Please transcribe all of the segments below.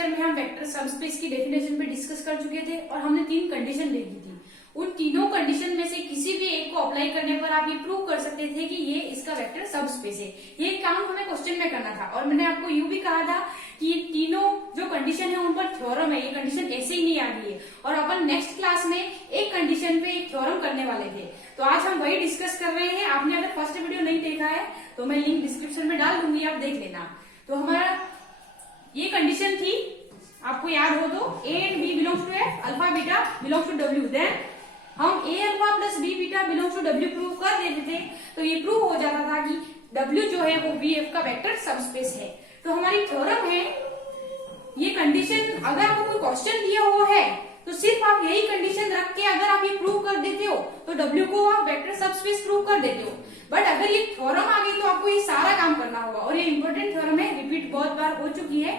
Lecture में हम vector subspace की डेफिनेशन पे डिस्कस कर चुके थे और हमने 3 कंडीशन देखी थी। उन तीनों कंडीशन में से किसी भी एक को अप्लाई करने पर आप ये प्रूव कर सकते थे कि ये इसका वेक्टर सबस्पेस है। ये काम हमें क्वेश्चन में करना था और मैंने आपको यूं भी कहा था कि ये तीनों जो कंडीशन है उन पर थ्योरम है, ये कंडीशन ऐसे ही नहीं आ गई है और अपन नेक्स्ट क्लास में एक कंडीशन पे एक थ्योरम करने वाले थे। तो आज हम वही डिस्कस कर रहे हैं। आपने अगर फर्स्ट वीडियो नहीं देखा है तो मैं लिंक डिस्क्रिप्शन में डाल दूंगी, आप देख लेना। तो हमारा ये कंडीशन थी, आपको याद हो तो A and B belongs to F, alpha beta belongs to W. Then हम A alpha plus B beta belongs to W prove कर देते थे, तो ये प्रूव हो जाता था कि डब्ल्यू जो है वो बी एफ का वेक्टर सबस्पेस है। तो हमारी थ्योरम है ये कंडीशन। अगर आपको कोई क्वेश्चन दिया हुआ है तो सिर्फ आप यही कंडीशन रख के अगर आप ये प्रूव कर देते हो तो डब्ल्यू को आप वेक्टर सबस्पेस प्रूव कर देते हो। बट अगर ये थ्योरम आ गई तो आपको ये सारा काम करना होगा और ये इंपॉर्टेंट थ्योरम है, रिपीट बहुत बार हो चुकी है।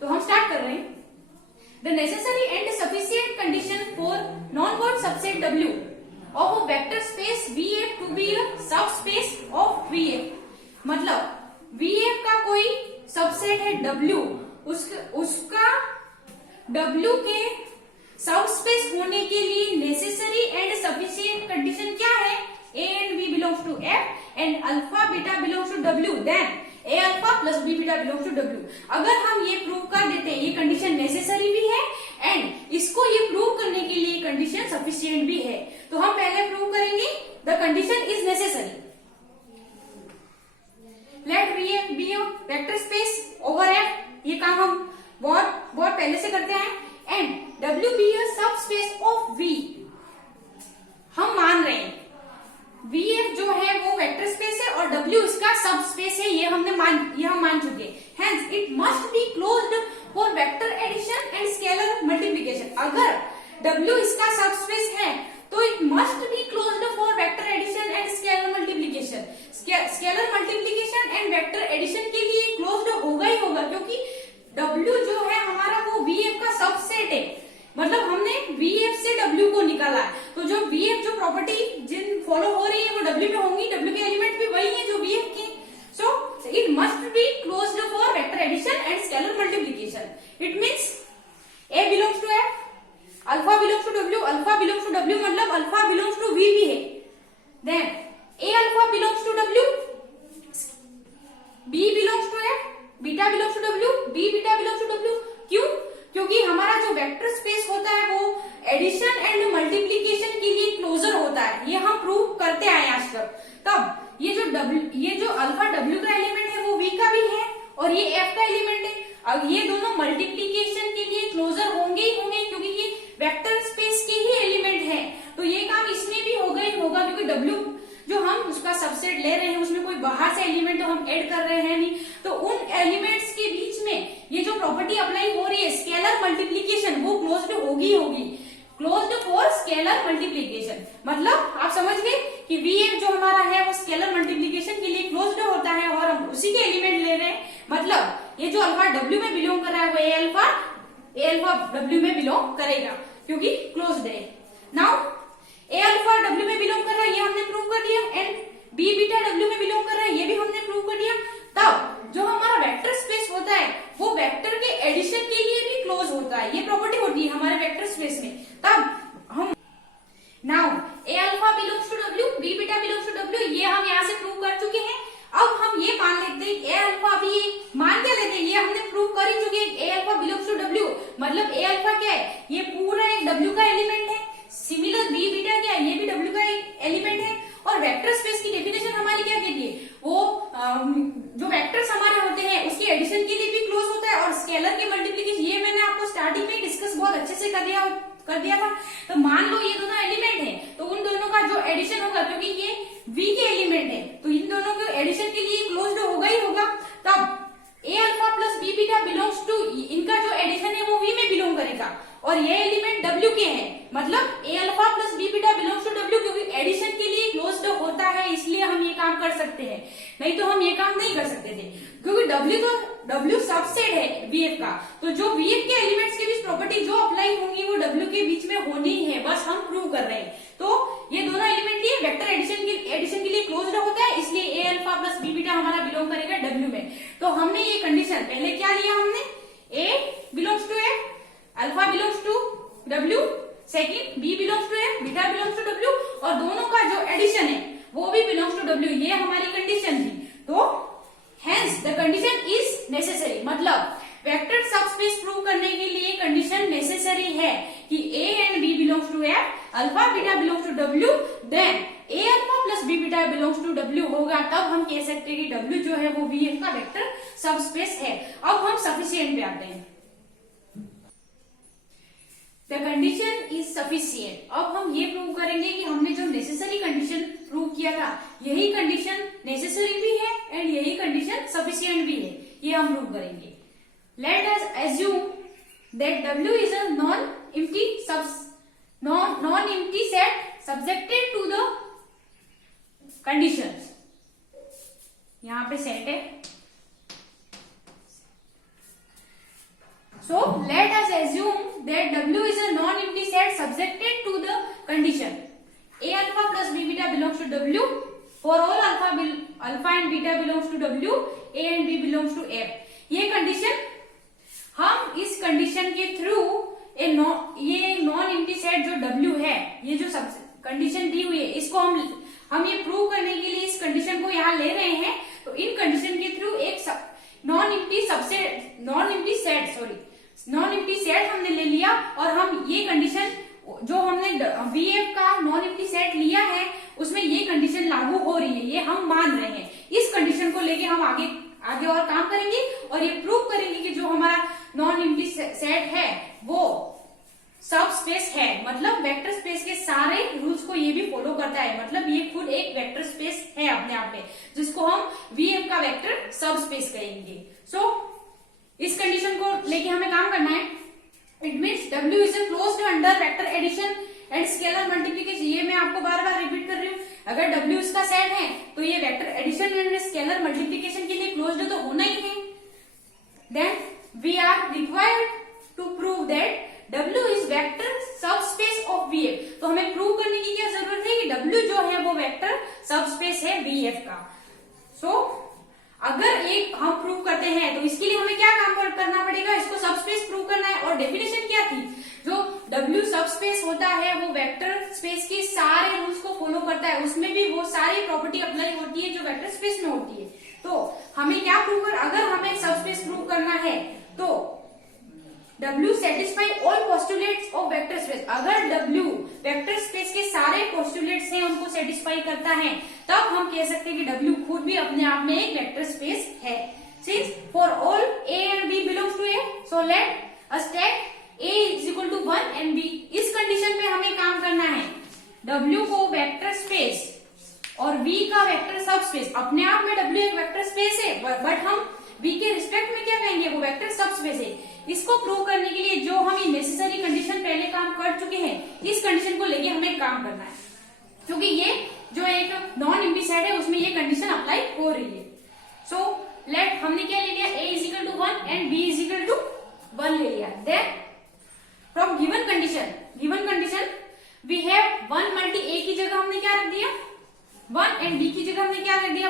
तो हम स्टार्ट कर रहे हैं। The necessary and sufficient condition for non-word subset W of a vector space VF to be a subspace of VF। मतलब VF का कोई सबसेट है W, उसका W के सबस्पेस होने के लिए नेसेसरी एंड सफिशिएंट कंडीशन क्या है? A and B belongs to F and alpha beta belongs to W, then A alpha plus B beta belongs to W. अगर हम ये प्रूव कर देते हैं ये कंडीशन नेसेसरी भी है एंड इसको ये प्रूव करने के लिए कंडीशन सफिशिएंट भी है। तो हम पहले प्रूव करेंगे the condition is necessary. Let VF be a vector space over F। ये काम हम बहुत पहले से करते हैं। And W be a subspace of V। हम मान रहे हैं VF जो है वो वेक्टर स्पेस है और W इसका सब स्पेस है, ये हम मान चुके। Hence it must be closed for vector addition and scalar multiplication। अगर W इसका सब स्पेस है तो it must be closed for vector addition and scalar multiplication। Scalar multiplication and vector addition के लिए क्लोज्ड होगा ही होगा, क्योंकि W जो है हमारा वो VF का सबसेट है। मतलब हमने VF से W को निकाला है, तो जो VF जो प्रॉपर्टी जिन फॉलो हो रही है वो W में होंगी। W के एलिमेंट भी वही है जो VF की। So it must be closed for vector addition and scalar multiplication. It means A belongs to F, alpha belongs to W, alpha belongs to W मतलब अल्फा बिलोंग्स टू V भी है। Then A alpha belongs to W, B belongs to F, beta belongs to W, B beta belongs to W। क्यों? क्योंकि हमारा जो vector space होता है वो एडिशन एंड मल्टीप्लीकेशन के लिए क्लोजर होता है। ये हम प्रूव करते आए आज तक। तब ये जो अल्फा W का एलिमेंट है वो V का भी है और ये F का एलिमेंट है। अब ये दोनों मल्टीप्लीकेशन के लिए क्लोजर होंगे ही होंगे, क्योंकि ये वेक्टर स्पेस के ही एलिमेंट है। तो ये काम इसमें भी होगा ही होगा, क्योंकि W जो हम उसका सबसेट ले रहे हैं उसमें कोई बाहर से एलिमेंट तो हम ऐड कर रहे हैं नहीं। तो उन एलिमेंट्स के बीच में ये जो प्रॉपर्टी अप्लाई हो रही है स्केलर मल्टीप्लीकेशन, वो क्लोज्ड होगी क्लोज्ड फॉर स्केलर मल्टीप्लीकेशन। मतलब आप समझ गए कि VF जो हमारा है वो स्केलर मल्टीप्लीकेशन के लिए क्लोज्ड होता है और हम उसी के एलिमेंट ले रहे हैं। मतलब ये जो अल्फा W में बिलोंग कर रहा है वो A अल्फा W में बिलोंग करेगा, क्योंकि क्लोज्ड है। नाउ A अल्फा W में बिलोंग कर रहा है, ये हमने प्रूव कर दिया। एंड B बीटा W में बिलोंग कर रहा है, ये भी हमने प्रूव कर दिया। तब जो हमारा वेक्टर स्पेस होता है वो वेक्टर के एडिशन के लिए भी क्लोज होता है। ये प्रॉपर्टी होती है हमारे वेक्टर स्पेस में। तब हम now A alpha belongs to W, B beta belongs to W, ये हम यहाँ से प्रूव कर चुके हैं। अब हम ये मान लेते हैं A अल्फा भी मान क्या लेते हैं, ये हमने प्रूव कर ही चुके हैं। A alpha belongs to W मतलब A अल्फा क्या है, ये पूरा एक W का एलिमेंट है। सिमिलर B बीटा क्या है, ये भी W का एलिमेंट है। और वेक्टर स्पेस की डेफिनेशन हमारी क्या कहती है, वो जो वेक्टर्स हमारे होते हैं उसके एडिशन के लिए भी क्लोज होता है और स्केलर के मल्टीप्लिकेशन, ये मैंने आपको स्टार्टिंग में डिस्कस बहुत अच्छे से कर दिया था। तो मान लो ये दोनों एलिमेंट हैं, तो उन दोनों का जो एडिशन होगा, क्योंकि ये V के एलिमेंट है तो इन दोनों के एडिशन के लिए क्लोज्ड होगा ही होगा। तब A alpha plus B beta belongs to, इनका जो एडिशन है वो V में बिलोंग करेगा और ये एलिमेंट W के हैं। मतलब A alpha plus B beta belongs to W, क्योंकि एडिशन के लिए क्लोज्ड होता है इसलिए हम ये काम कर सकते हैं, नहीं तो हम ये काम नहीं कर सकते थे। क्योंकि W सबसेट है VF का, तो जो VF के एलिमेंट्स के बीच प्रॉपर्टी जो अप्लाई होंगी वो W के बीच में होनी है, बस हम प्रूव कर रहे हैं। तो ये दोनों एलिमेंट लिए वेक्टर एडिशन के लिए क्लोज्ड होता है, इसलिए A alpha plus B beta हमारा बिलोंग करेगा W में। तो हमने ये कंडीशन पहले क्या लिया, हमने A belongs to beta belongs to W और दोनों का जो एडिशन है वो भी बिलोंग्स टू डब्ल्यू, ये हमारी कंडीशन थी। तो hence the condition is necessary, मतलब वेक्टर सबस्पेस प्रूव करने के लिए कंडीशन नेसेसरी है कि A and B belongs to F, alpha beta belongs to W, then A alpha plus B beta belongs to W होगा, तब हम कह सकते हैं कि डब्ल्यू जो है वो वी एफ का वेक्टर सबस्पेस है। अब हम सफिशिएंट पे आते हैं। The condition is sufficient. अब हम ये प्रूव करेंगे कि हमने जो नेसेसरी कंडीशन प्रूव किया था यही कंडीशन नेसेसरी भी है एंड यही कंडीशन सफिशिएंट भी है, ये हम प्रूव करेंगे। Let us assume that W is a non-empty set subjected to the conditions। यहां पे सेट है, so let us assume that W is a non-empty set subjected to the condition A alpha plus B beta belongs to W, for all alpha and beta belongs to W, A and B belongs to F। ये condition, हम इस condition के through ये non empty set जो W है, ये जो सब कंडीशन दी हुई है, इसको हम ये प्रूव करने के लिए इस कंडीशन को यहाँ ले रहे हैं। तो इन कंडीशन के थ्रू एक नॉन एम्प्टी सेट हमने ले लिया और हम ये कंडीशन जो हमने VF का नॉन एम्प्टी सेट लिया है उसमें ये कंडीशन लागू हो रही है, ये हम मान रहे हैं। इस कंडीशन को लेके हम आगे और काम करेंगे और ये प्रूव करेंगे कि जो हमारा नॉन एम्प्टी सेट है वो सब स्पेस है, मतलब वेक्टर स्पेस के सारे रूल्स को ये भी फॉलो करता है, मतलब ये खुद एक वेक्टर स्पेस है अपने आप में, जिसको हम VF का वेक्टर सब स्पेस कहेंगे। सो इस कंडीशन को लेके हमें काम करना है। It means W is closed under vector addition and scalar multiplication. ये मैं आपको बार बार रिपीट कर रही हूँ, अगर W इसका सेट है तो ये vector addition and scalar multiplication के लिए क्लोज्ड तो होना ही है। Then we are required to prove that W is vector subspace of VF। तो हमें प्रूव करने की क्या जरूरत है कि W जो है वो वेक्टर सबस्पेस है VF का। सो अगर एक हम प्रूव करते हैं तो इसके लिए हमें क्या काम करना पड़ेगा, इसको सबस्पेस प्रूव करना है। और डेफिनेशन क्या थी, जो W सबस्पेस होता है वो वेक्टर स्पेस के सारे रूल्स को फॉलो करता है, उसमें भी वो सारी प्रॉपर्टी अप्लाई होती है जो वेक्टर स्पेस में होती है। तो हमें क्या प्रूव कर, अगर हमें सबस्पेस प्रूव करना है तो W satisfy all postulates of vector space. अगर W वेक्टर स्पेस के सारे पोस्टुलेट्स हैं उनको सेटिस्फाई करता है, तब हम कह सकते हैं कि W खुद भी अपने आप में एक वेक्टर स्पेस है। Since for all A and B belongs to A, so let us take A is equal to 1 and B। इस कंडीशन में हमें काम करना है, W को वेक्टर स्पेस और V का वेक्टर सब स्पेस। अपने आप में W एक वेक्टर स्पेस है, बट हम V के रिस्पेक्ट में क्या कहेंगे, वो वेक्टर सब स्पेस है। इसको प्रूव करने के लिए जो हम नेसेसरी कंडीशन पहले काम कर चुके हैं, इस कंडीशन को लेके हमें काम करना है, क्योंकि ये जो एक नॉन एम्प्टी सेट है उसमें ये कंडीशन अप्लाई हो रही है। सो लेट हमने क्या ले लिया, A is equal to 1 and B is equal to 1 ले लिया। Then from given condition we have 1 multi A की जगह हमने क्या रख दिया 1 एंड B की जगह हमने क्या रख दिया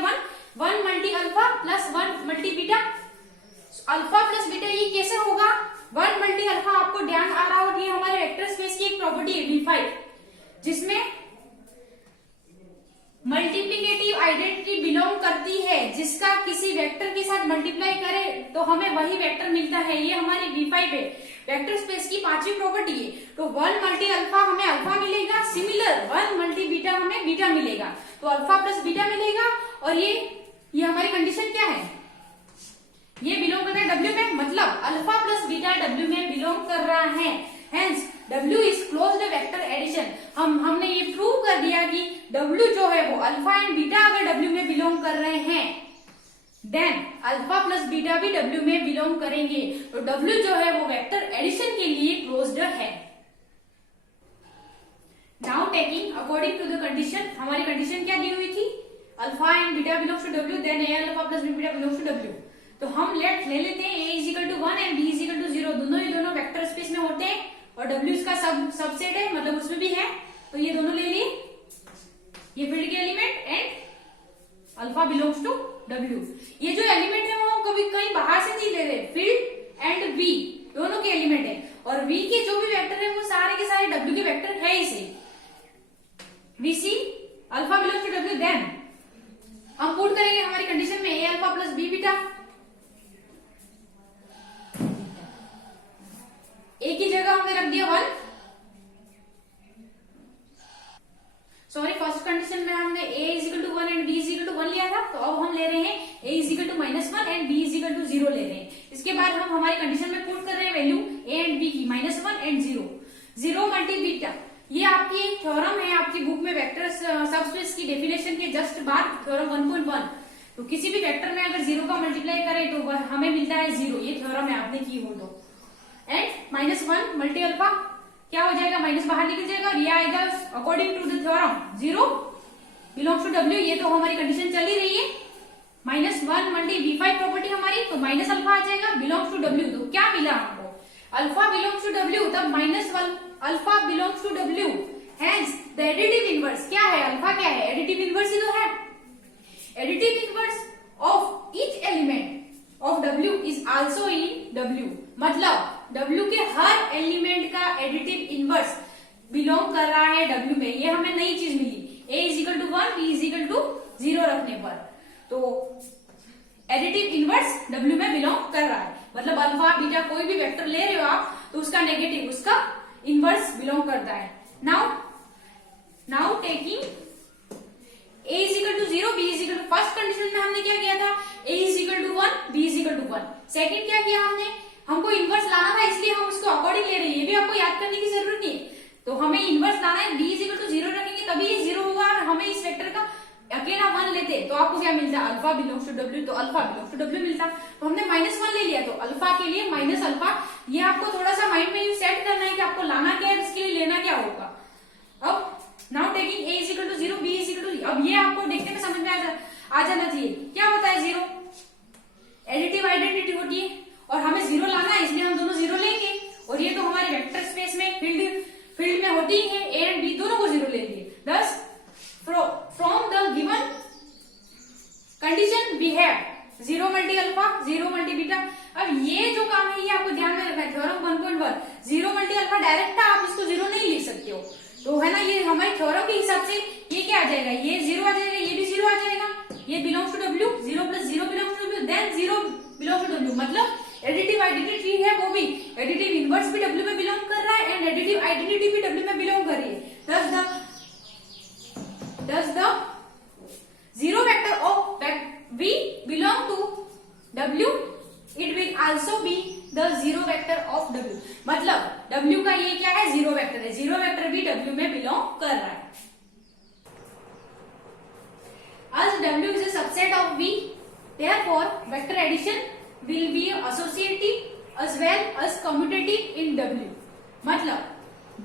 1 multi alpha plus 1 multi beta. Alpha plus beta ये कैसे होगा, 1 मल्टी अल्फा, आपको ध्यान आ रहा होगी हमारे वेक्टर स्पेस की एक प्रॉपर्टी है V5, जिसमें मल्टीप्लिकेटिव आइडेंटिटी बिलोंग करती है, जिसका किसी वेक्टर के साथ मल्टीप्लाई करे तो हमें वही वेक्टर मिलता है। ये हमारी V5 है, वेक्टर स्पेस की 5वीं प्रॉपर्टी है। तो 1 मल्टी अल्फा हमें अल्फा मिलेगा, सिमिलर 1 मल्टी बीटा हमें बीटा मिलेगा, तो अल्फा प्लस बीटा मिलेगा। और ये हमारी कंडीशन क्या है, ये बिलोंग कर रहा है W में, मतलब अल्फा प्लस बीटा W में बिलोंग कर रहा है। Hence W is closed vector addition. हमने ये प्रूव कर दिया कि W जो है वो अल्फा एंड बीटा अगर W में बिलोंग कर रहे हैं, देन अल्फा प्लस बीटा भी W में बिलोंग करेंगे। तो W जो है वो वेक्टर एडिशन के लिए क्लोज्ड है। Now taking according to the condition, हमारी कंडीशन क्या दी हुई थी, alpha and beta belongs to W, then A alpha plus beta belongs to W। तो हम ले लेते हैं A is equal to 1 and B is equal to 0, दोनों वेक्टर स्पेस में होते हैं और W इसका सबसेट है, मतलब उसमें भी है, तो ये दोनों ले लिए, ये फील्ड के element and alpha belongs to W। ये जो एलिमेंट है वो हम कभी कहीं बाहर से नहीं ले रहे, फील्ड एंड V दोनों के एलिमेंट है, और V के जो भी वेक्टर है वो सारे के सारे W के वेक्टर है ही सही। We see alpha belongs to W, then हम पुट करेंगे हमारी कंडीशन में A alpha plus B beta, A की जगह हमने रख दिया 1, सॉरी फर्स्ट कंडीशन में हमने a is equal to 1 and b is equal to 1 लिया था, तो अब हम ले रहे हैं a is equal to -1 and b is equal to 0 ले रहे हैं। इसके बाद हम हमारी कंडीशन में पुट कर रहे हैं वैल्यू a एंड b की, -1 एंड 0, 0 मल्टी बीटा। ये आपकी एक थ्योरम है आपकी बुक में वेक्टर सबस्पेस की डेफिनेशन के जस्ट बाद, थ्योरम 1.1। तो किसी भी वेक्टर में अगर 0 का मल्टीप्लाई करें तो हमें मिलता है 0, ये थ्योरम है आपने की हो तो। एंड -1 मल्टी अल्फा क्या हो जाएगा, माइनस बाहर निकल जाएगा और ये आएगा according to the theorem 0 belongs to W। ये तो हमारी कंडीशन चल ही रही है, -1 मल्टी V5 प्रॉपर्टी हमारी, तो माइनस अल्फा आ जाएगा बिलोंग्स टू W। तो क्या मिला हमको, अल्फा बिलोंग्स टू W, तब -1 alpha belongs to W, hence the additive inverse क्या है, अल्फा क्या है, एडिटिव इनवर्स ही तो है। Additive inverse of each element of W is also in W, मतलब W के हर एलिमेंट का एडिटिव इनवर्स बिलोंग कर रहा है W में। ये हमें नई चीज मिली, A is equal to 1, B is equal to 0 रखने पर, तो एडिटिव इनवर्स W में बिलोंग कर रहा है। मतलब अल्फा बीटा कोई भी वेक्टर ले रहे हो आप, तो उसका नेगेटिव, उसका इनवर्स बिलोंग करता है। Now taking A is equal to 0, B is equal to, first condition में हमने क्या किया था, A is equal to 1, B is equal to 1। Second क्या किया हमने, हमको इनवर्स लाना था, इसलिए हम उसको अकॉर्डिंग ले रहे हैं, ये भी आपको याद करने की जरूरत नहीं है। तो हमें इनवर्स लाना है, b इज इक्वल टू 0 रखेंगे तभी ये 0 होगा, और हमें इस वेक्टर का अकेला 1 लेते तो आपको क्या मिलता, अल्फा बिलोंग्स टू W, तो अल्फा बिलोंग्स टू W मिलता। तो हमने -1 ले लिया, तो अल्फा के लिए माइनस अल्फा, ये आपको थोड़ा सा माइंड में सेट करना है कि आपको लाना क्या है, इसके लिए लेना क्या होगा। अब now taking a is equal to 0, b is equal to, अब ये आपको देखने में समझ में आ जाना चाहिए क्या होता है 0, एडिटिव आइडेंटिटी होती है और हमें 0 लाना है, इसलिए हम दोनों 0 लेंगे। और ये तो हमारे वेक्टर स्पेस में फील्ड में होती है, a एंड b दोनों को 0 लेंगे। Thus from the given condition we have 0 multi alpha, 0 multi beta. अब ये जो काम है ये आपको ध्यान में रखना है, थ्योरम 1.1, 0 मल्टी अल्फा डायरेक्ट था, आप इसको 0 नहीं लिख सकते हो, तो है ना, ये हमारे थ्योरम के हिसाब से ये क्या आ जाएगा, ये 0 आ जाएगा, ये भी 0 आ जाएगा, ये belongs to W, 0 plus 0 belongs to W, then 0 belongs to W, मतलब एडिटिव आइडेंटिटी है वो भी, एडिटिव इनवर्स भी W में बिलोंग कर रहा है एंड एडिटिव आइडेंटिटी भी W में बिलोंग कर रही है। Thus the zero vector of V belong to W, it will also be the zero vector of W, मतलब W का ये क्या है, जीरो वेक्टर है, जीरो वेक्टर भी W में बिलोंग कर रहा है। As W is a subset of V, therefore vector addition will be associative as well as commutative in W, मतलब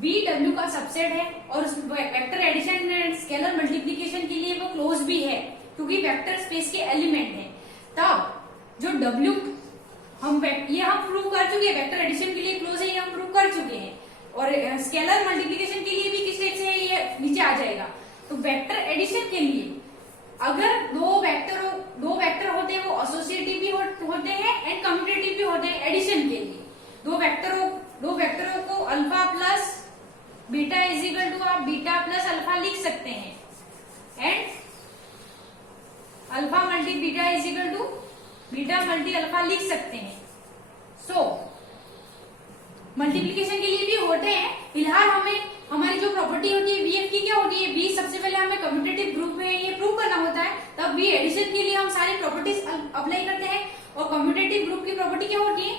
V W का सबसेट है और उस vector addition and scalar multiplication के लिए वो क्लोज भी है, क्योंकि वेक्टर स्पेस के एलिमेंट है। तब जो W ये हम प्रूव कर चुके हैं, वेक्टर एडिशन के लिए क्लोज है, ये हम प्रूव कर चुके हैं, और स्केलर मल्टीप्लीकेशन के लिए भी किस टाइप से ये नीचे आ जाएगा। तो वेक्टर एडिशन के लिए अगर दो वेक्टर होते हैं, वो एसोसिएटिव भी होते हैं एंड कम्यूटेटिव भी होते हैं। एडिशन के लिए दो वेक्टरों को alpha plus beta is equal to आप बीटा प्लस अल्फा लिख सकते हैं, and alpha multi beta is equal to beta multi alpha लिख सकते हैं। सो मल्टीप्लीकेशन के लिए भी होते हैं। फिलहाल हमें हमारी जो प्रॉपर्टी होती है VF की क्या होती है, V सबसे पहले हमें कम्यूटेटिव ग्रुप में ये प्रूव करना होता है, तब V एडिशन के लिए हम सारी प्रॉपर्टीज अप्लाई करते हैं। और कम्यूटेटिव ग्रुप की प्रॉपर्टी क्या होती है,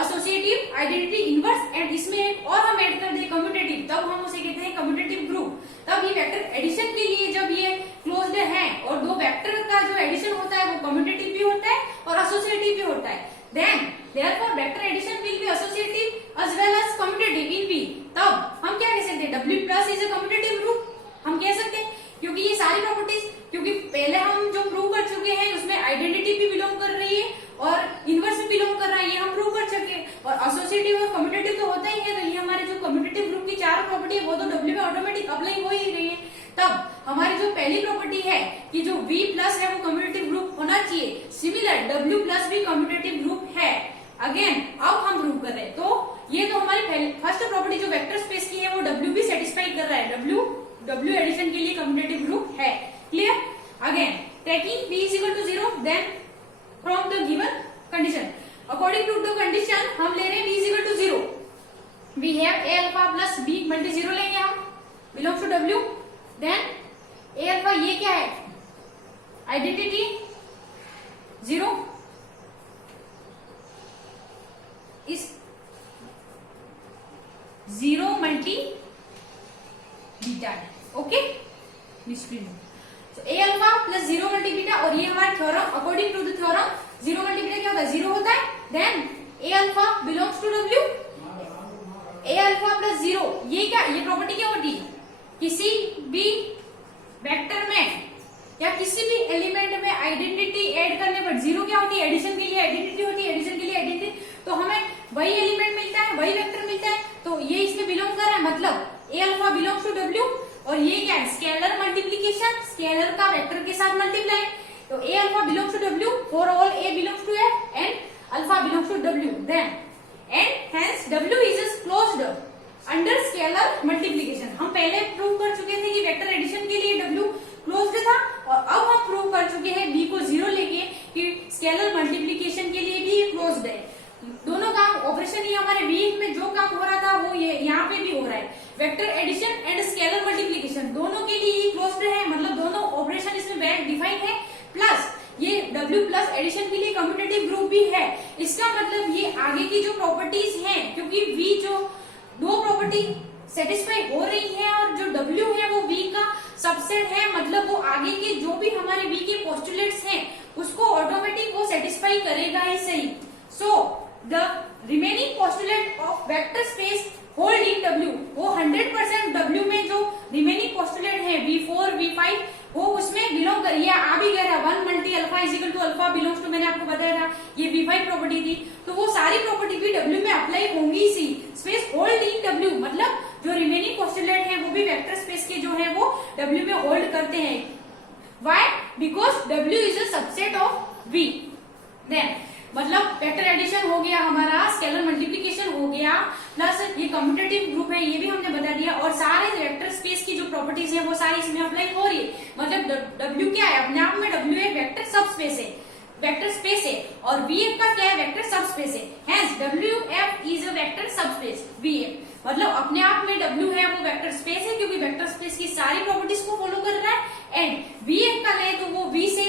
एसोसिएटिव आइडेंटिटी इनवर्स, एंड इसमें और हम ऐड कर दें कम्यूटेटिव, तब हम उसे कहते हैं कम्यूटेटिव ग्रुप। तब ये वेक्टर एडिशन के लिए जब ये क्लोज्ड है और दो वेक्टर का जो एडिशन होता है वो कम्यूटेटिव भी होता है और एसोसिएटिव भी होता है, then therefore vector addition will be associative as well as commutative in V। तब हम क्या कह सकते हैं, W plus is a commutative group हम कह सकते हैं, क्योंकि ये सारी प्रॉपर्टीज, क्योंकि पहले हम जो प्रूव कर चुके हैं उसमें आइडेंटिटी भी बिलोंग कर रही है और इनवर्स भी बिलोंग कर रहा है, ये हम प्रूव कर चुके हैं। और एसोसिएटिव और कम्यूटेटिव तो होता ही है, तो ये हमारे जो कम्यूटेटिव ग्रुप की चार प्रॉपर्टी है वो तो W में ऑटोमेटिक अप्लाई हो ही रही है। तब हमारी जो पहली प्रॉपर्टी है कि जो V प्लस है वो कम्यूटेटिव ग्रुप होना चाहिए, सिमिलर W प्लस भी कम्यूटेटिव ग्रुप है। अगेन अब हम प्रूव कर रहे हैं, तो ये तो हमारी फर्स्ट प्रॉपर्टी जो वेक्टर स्पेस की है वो W भी सेटिस्फाई कर रहा है, W W एडिशन के लिए कम्यूटेटिव ग्रुप है। Clear? Again taking B is equal to 0, then from the given condition, according to the condition हम ले रहे हैं B is equal to 0, we have A alpha plus B multi 0 लेंगे हम, belongs to W, then A alpha ये क्या है, identity 0 इस 0 मल्टी बीटा है। Okay, A alpha plus 0 multi beta, और ये हमारा theorem, according to the theorem 0 multi beta क्या होता है, 0 होता है। Then A alpha belongs to W, A alpha plus 0 ये क्या, ये प्रॉपर्टी क्या होती है, किसी भी वेक्टर में या किसी भी एलिमेंट में आइडेंटिटी ऐड करने पर 0 क्या होती है, एडिशन के लिए आइडेंटिटी होती है, एडिशन के लिए आइडेंटिटी, तो हमें वही एलिमेंट मिलता है, वही वेक्टर मिलता है, तो ये इसमें बिलोंग कर रहा है, मतलब A alpha belongs to W, और ये क्या है, स्केलर मल्टीप्लीकेशन, स्केलर का वेक्टर के साथ मल्टीप्लाई, तो A alpha belongs to W for all A belongs to F and alpha belongs to W, then and hence W is closed under scalar multiplication. हम पहले प्रूव कर चुके थे कि वेक्टर एडिशन के लिए डब्ल्यू क्लोज्ड था, और अब हम प्रूव कर चुके हैं बी को 0 लेके कि स्केलर मल्टीप्लीकेशन के लिए भी ये क्लोज्ड है। दोनों काम ऑपरेशन ही हमारे बी में जो काम हो रहा था वो ये यहाँ पे भी हो रहा है, vector addition and scalar multiplication दोनों के लिए ये क्लोज्ड है, मतलब दोनों ऑपरेशन इसमें वेल डिफाइंड है, प्लस ये W प्लस एडिशन के लिए कम्यूटेटिव ग्रुप भी है। इसका मतलब ये आगे की जो प्रॉपर्टीज हैं, क्योंकि V जो दो प्रॉपर्टी सेटिस्फाई हो रही है और जो W है वो V का सबसेट है, मतलब वो आगे के जो भी हमारे V के पोस्टुलेट्स हैं उसको ऑटोमेटिक वो सेटिस्फाई करेगा ही सही। So the remaining postulate of vector space hold in W, वो 100% W में जो रिमेनिंग पोस्टुलेट है V4 V5 वो उसमें बिलोंग करिए, आ भी गया 1 multi alpha is equal to alpha belongs to, मैंने आपको बताया था ये V5 प्रॉपर्टी थी, तो वो सारी प्रॉपर्टी भी W में अप्लाई होंगी सी। स्पेस होल्ड इन W मतलब जो रिमेनिंग पोस्टुलेट है वो भी वेक्टर स्पेस के जो है वो W में होल्ड करते हैं। Why? Because W is a subset of V। देन मतलब वेक्टर एडिशन हो गया हमारा, स्केलर मल्टीप्लीकेशन हो गया, प्लस ये कम्यूटेटिव ग्रुप है ये भी हमने बता दिया, और सारे वेक्टर स्पेस की जो प्रॉपर्टीज है वो सारी इसमें अप्लाई हो रही है। मतलब W क्या है, अपने आप में W एक वेक्टर सब स्पेस है, वेक्टर स्पेस है, और VF का क्या है, वेक्टर सब स्पेस है, hence WF is a vector सब स्पेस VF, मतलब अपने आप में W है वो वेक्टर स्पेस है क्योंकि वेक्टर स्पेस की सारी प्रॉपर्टीज को फॉलो कर रहा है, एंड VF का ले तो वो V से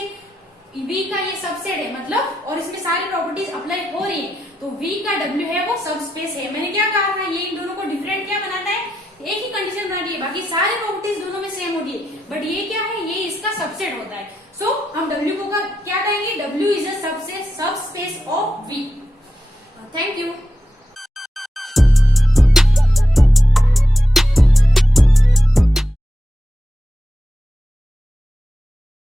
V का ये सबसेट है, मतलब और इसमें सारी प्रॉपर्टीज अप्लाई हो रही है, तो V का W है वो सब स्पेस है। मैंने क्या कहा था, ये इन दोनों को डिफरेंट क्या बनाता है, एक ही कंडीशन बना रही है, बाकी सारी प्रॉपर्टीज दोनों में सेम हो रही है, बट ये क्या है, ये इसका सबसेट होता है। सो हम W को क्या कहेंगे, W इज अ सबसेट सब space of V। Thank you.